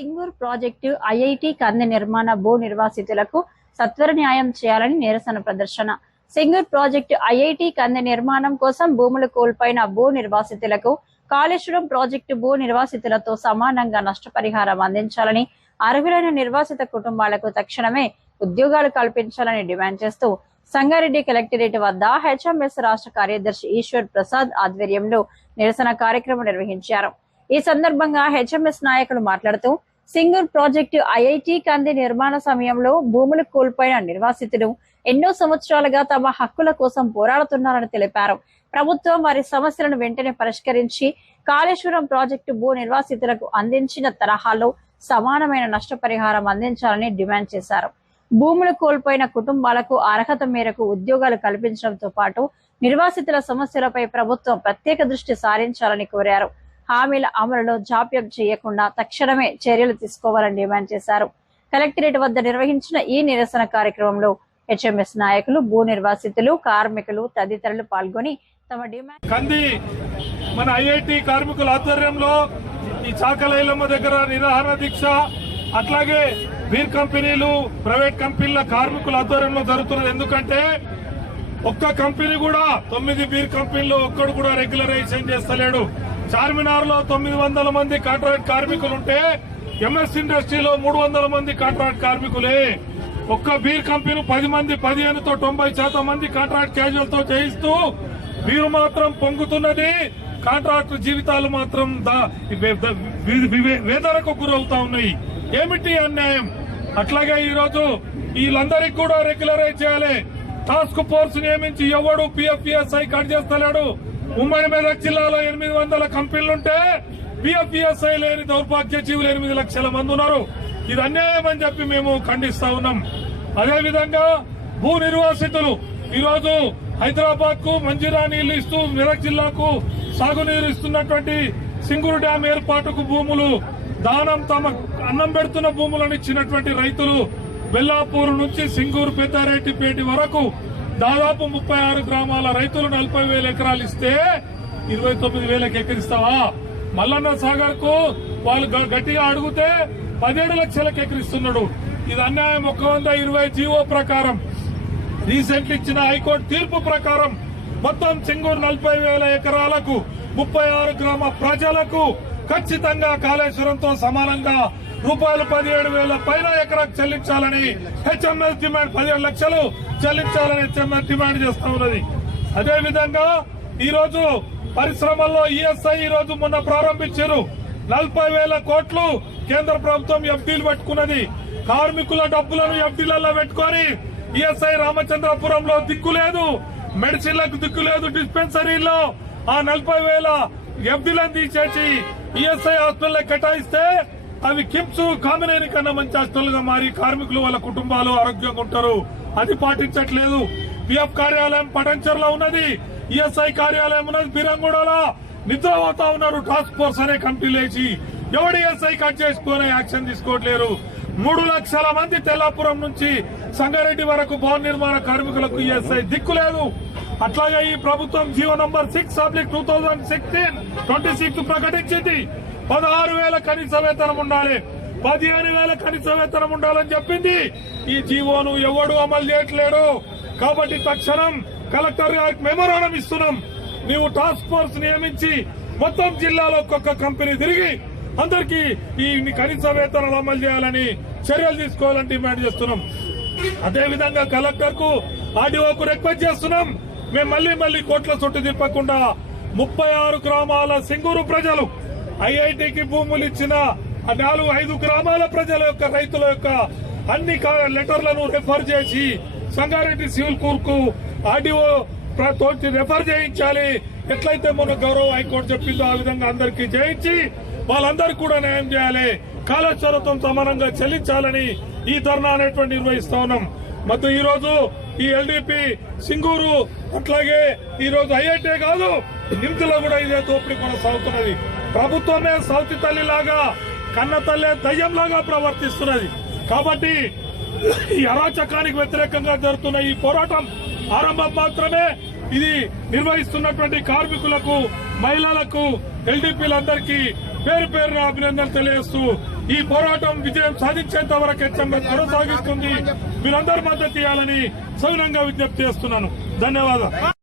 Singur project IIT కంది నిర్మాణ భూ నిర్వాసితులకు సత్వర న్యాయం చేయాలని నిరసన ప్రదర్శన. సింగూర్ ప్రాజెక్టు ఐఐటి కంది నిర్మాణం కోసం భూములు కోల్పోయిన భూ నిర్వాసితులకు కాళేశ్వరం ప్రాజెక్టు భూ నిర్వాసితులతో సమానంగా నష్టపరిహారం అందించాలని, అర్హులైన నిర్వాసిత కుటుంబాలకు తక్షణమే ఉద్యోగాలు కల్పించాలని డిమాండ్ చేస్తూ సంగారెడ్డి కలెక్టరేట్ వద్ద హెచ్ఎంఎస్ రాష్ట్ర కార్యదర్శి ఈశ్వర్ ప్రసాద్ ఆధ్వర్యంలో నిరసన కార్యక్రమం నిర్వహించారు. ఈ సందర్భంగా హెచ్ఎంఎస్ నాయకులు మాట్లాడుతూ సింగూర్ ప్రాజెక్టు ఐఐటి కంది నిర్మాణ సమయంలో భూములు కోల్పోయిన నిర్వాసితులు ఎన్నో సంవత్సరాలుగా తమ హక్కుల కోసం పోరాడుతున్నారని తెలిపారు. ప్రభుత్వం వారి సమస్యలను వెంటనే పరిష్కరించి కాళేశ్వరం ప్రాజెక్టు భూ నిర్వాసితులకు అందించిన తరహాలో సమానమైన నష్టపరిహారం అందించాలని డిమాండ్ చేశారు. భూములు కోల్పోయిన కుటుంబాలకు అర్హత మేరకు ఉద్యోగాలు కల్పించడంతో పాటు నిర్వాసితుల సమస్యలపై ప్రభుత్వం ప్రత్యేక దృష్టి సారించాలని కోరారు. హామీల అమలులో జాప్యం చేయకుండా తక్షణమే చర్యలు తీసుకోవాలని డిమాండ్ చేశారు. కలెక్టరేట్ వద్ద నిర్వహించిన ఈ నిరసన కార్యక్రమంలో హెచ్ఎంఎస్ నాయకులు, భూ నిర్వాసితులు, కార్మికులు తదితరులు పాల్గొని తమ డిమాండ్ కంది మన ఐఐటి కార్మికుల ఆధ్వర్యంలో ఈ చాకలైలమ్మ దగ్గర నిరాహార దీక్ష, అట్లాగే బీర్ కంపెనీలు, ప్రైవేట్ కంపెనీల కార్మికుల ఆధ్వర్యంలో జరుగుతున్నది. ఎందుకంటే ఒక్క కంపెనీ కూడా 9 బీర్ కంపెనీలు ఒక్కడు కూడా రెగ్యులరైజేషన్ చేస్తలేడు. చార్మినార్ లో 900 మంది కాంట్రాక్ట్ కార్మికులుంటే ఎంఎస్ ఇండస్ట్రీలో 300 మంది కాంట్రాక్ట్ కార్మికులే. ఒక్క బీర్ కంపెనీ 10 మంది 15తో 90% మంది కాంట్రాక్ట్ క్యాజువల్ తో చేయిస్తూ వీరు మాత్రం పొంగుతున్నది. కాంట్రాక్ట్ జీవితాలు మాత్రం వేదనకు గురవుతా ఉన్నాయి. ఏమిటి అన్యాయం? అట్లాగే ఈ రోజు వీళ్ళందరికీ కూడా రెగ్యులరైజ్ చేయాలి. టాస్క్ ఫోర్స్ నియమించి ఎవడు పిఎఫ్ఈఎస్ఐ కట్ చేస్తలేడు. ఉమ్మడి మెదక్ జిల్లాలో 800 కంపెనీలుంటే పిఎఫ్ఈఎస్ఐ లేని దౌర్భాగ్య జీవులు 8 లక్షల మంది ఉన్నారు. ఇది అన్యాయం అని చెప్పి మేము ఖండిస్తా ఉన్నాం. అదేవిధంగా భూ నిర్వాసితులు ఈరోజు హైదరాబాద్ కు మంజీరా నీళ్లు ఇస్తూ మెదక్ జిల్లాకు సాగునీరు ఇస్తున్నటువంటి సింగూరు డ్యాం ఏర్పాటుకు భూములు దానం తమ అన్నం పెడుతున్న భూములను ఇచ్చినటువంటి రైతులు బెల్లాపూర్ నుంచి సింగూరు పెద్దారెడ్డిపేట వరకు దాదాపు 36 గ్రామాల రైతులు 40,000 ఎకరాలు ఇస్తే 29,000 ఎకరిస్తావా? మల్లన్న సాగర్ కు వాళ్ళు గట్టిగా అడిగితే 17 లక్షలకు ఎకరిస్తున్నాడు. ఇది అన్యాయం. 120 జీవో ప్రకారం రీసెంట్లీ ఇచ్చిన హైకోర్టు తీర్పు ప్రకారం మొత్తం సింగూరు 40,000 ఎకరాలకు 36 గ్రామ ప్రజలకు ఖచ్చితంగా కాళేశ్వరంతో సమానంగా రూపాయలు 17,000 పైన ఎకరాకు చెల్లించాలని హెచ్ఎంఎస్ డిమాండ్, 17 లక్షలు చెల్లించాలని హెచ్ఎంఎస్ డిమాండ్ చేస్తా ఉన్నది. అదేవిధంగా ఈ రోజు పరిశ్రమల్లో ఈఎస్ఐ ఈ రోజు మొన్న ప్రారంభించారు. 40,000 కోట్లు కేంద్ర ప్రభుత్వం ఎఫ్డీలు పెట్టుకున్నది. కార్మికుల డబ్బులను ఎఫ్డీలలో పెట్టుకొని ఈఎస్ఐ రామచంద్రపురంలో దిక్కు లేదు, మెడిసిన్లకు దిక్కు లేదు. డిస్పెన్సరీలో ఆ 40,000 ఎఫ్డీలను తీసేసి ఈఎస్ఐ హాస్పిటల్ కేటాయిస్తే అవి కిమ్స్, కామినేని కన్నా మంచి హాస్పిటల్ గా మారి కార్మికులు వాళ్ళ కుటుంబాలు ఆరోగ్యంగా ఉంటారు. అది పాటించట్లేదు. పిఎఫ్ కార్యాలయం పటంచర్లో ఉన్నది, ఈఎస్ఐ కార్యాలయం ఉన్నది బీరంగూడలో. నిద్రపోతా ఉన్నారు. టాస్క్ ఫోర్స్ అనే కమిటీ లేచి ఎవడు ఈఎస్ఐ కట్ చేసుకునే యాక్షన్ తీసుకోవట్లేరు. 3 లక్షల మంది తెల్లాపురం నుంచి సంగారెడ్డి వరకు భవన నిర్మాణ కార్మికులకు ఈఎస్ఐ దిక్కు లేదు. అట్లాగే ఈ ప్రభుత్వం జీవో నంబర్ 6/2026 ప్రకటించింది. 16,000 కనీస వేతనం ఉండాలి, 15,000 కనీస వేతనం ఉండాలని చెప్పింది. ఈ జీవోను ఎవడు అమలు చేయట్లేడు. కాబట్టి తక్షణం కలెక్టర్ గారికి మెమోరాండం ఇస్తున్నాం. నీవు టాస్క్ ఫోర్స్ నియమించి మొత్తం జిల్లాలో ఒక్కొక్క కంపెనీ తిరిగి అందరికీ ఈ కనీస వేతనాలు అమలు చేయాలని చర్యలు తీసుకోవాలని డిమాండ్ చేస్తున్నాం. అదేవిధంగా కలెక్టర్ కు, ఆర్డీఓకు రిక్వెస్ట్ చేస్తున్నాం. మేము మళ్లీ కోట్ల చుట్టూ తిప్పకుండా 36 గ్రామాల సింగూరు ప్రజలు ఐఐటికి భూములు ఇచ్చిన 4-5 గ్రామాల ప్రజల యొక్క, రైతుల యొక్క అన్ని లెటర్లను రెఫర్ చేసి సంగారెడ్డి సివిల్ కోర్టు కు ఆర్డీఓ తోటి రెఫర్ చేయించాలి. ఎట్లయితే మొన్న గౌరవ హైకోర్టు చెప్పిందో ఆ విధంగా అందరికీ చేయించి వాళ్ళందరికీ కూడా న్యాయం చేయాలి. కాళేశ్వరంతో సమానంగా చెల్లించాలని ఈ ధర్నా అనేటువంటి నిర్వహిస్తా ఉన్నాం. ಮತ್ತು ఈ రోజు ఈ ఎల్డీపీ సింగూరు అట్లాగే ఈ రోజు ఐఐటీ కాదు నిమ్తిలో కూడా ఇదే దోపిడీ కొనసాగుతున్నది. ప్రభుత్వమే సౌతి తల్లిలాగా కన్న తల్లి దయ్యంలాగా ప్రవర్తిస్తున్నది. కాబట్టి ఈ అరాచకానికి వ్యతిరేకంగా జరుగుతున్న ఈ పోరాటం ఆరంభం మాత్రమే. ఇది నిర్వహిస్తున్నటువంటి కార్మికులకు, మహిళలకు, ఎల్డీపీలందరికీ పేరు పేరున అభినందనలు తెలియజేస్తూ ఈ పోరాటం విజయం సాధించేంత వరకు హెచ్ఎంఎస్ కొనసాగిస్తుంది. మీరందరూ మద్దతు ఇవ్వాలని సవినంగా విజ్ఞప్తి చేస్తున్నాను. ధన్యవాదాలు.